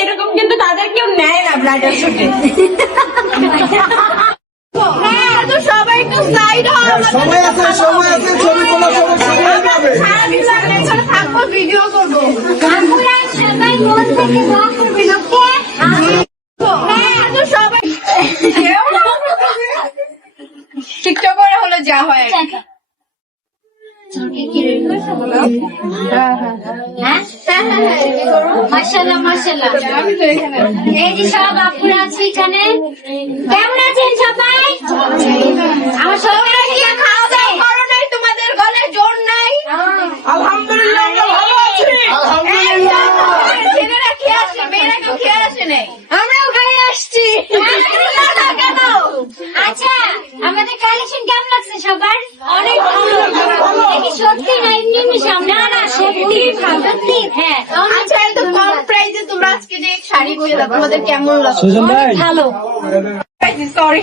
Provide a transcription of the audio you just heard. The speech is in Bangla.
এরকম কিন্তু তাদের কেউ নেয় না ব্রাইডাল শুটে সবাই একটু সাইড সময় আছে সময় আছে ছবি তোলার সময় সময় পাবে থাকব ভিডিও করব। সবাই মন থেকে দোয়া করবেন ওকে হ্যাঁ তো সবাই টিকটক করে হলো যা হয় আর কি। মাশাল্লাহ মাশাল্লাহ এই যে সব আপুরা আছে এখানে কেমন আছেন সবাই আমার সবাই কি। খাওয়া দাওয়া করো নাই? তোমাদের গলায় জোর নাই? আলহামদুলিল্লাহ আমরা ভালো আছি। আলহামদুলিল্লাহ। ছেলেরা খেয়ে আসে মেয়েরা কেউ খেয়ে আসে নাই? আমরাও খাই আসছি। আমাদের কালেকশন কেমন লাগছে সবার? অনেক ভালো। সত্যি না এমনি মিশে? না না সত্যি ভালো সত্যি হ্যাঁ। আচ্ছা এত কম প্রাইসে তোমরা আজকে যে শাড়ি পেলে তোমাদের কেমন লাগছে? ভালো। সরি